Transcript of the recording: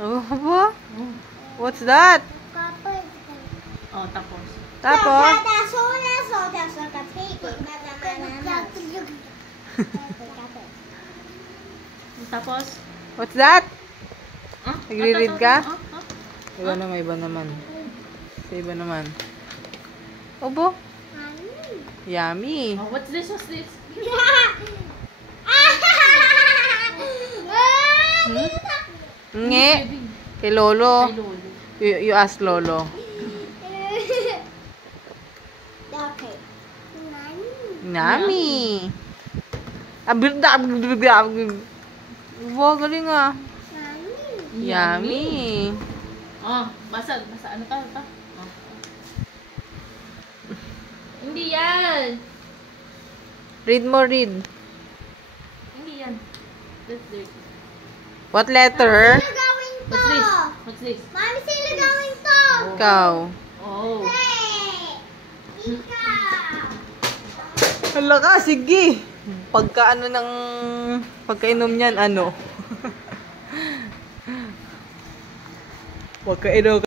Oh, what's that? Oh, tapos. Tapos? Tapos? What's that? Huh? Nagre-read ka? Huh? Iba naman. Iba naman. Obo? Yummy. Oh, what's this? What's this? Nge. Kay Lolo. Kay Lolo. You ask Lolo. Yummy. Wow, galing ah. Yummy. Oh, basa. Ano to? Oh. Hindi yan. Read mo, read. Hindi yan. That's dirty. What letter? What's this? What's this? Mami, sila gawin to! Ikaw. Oh. Hala ka, sige. Pagkainom niyan, ano? Pagkainom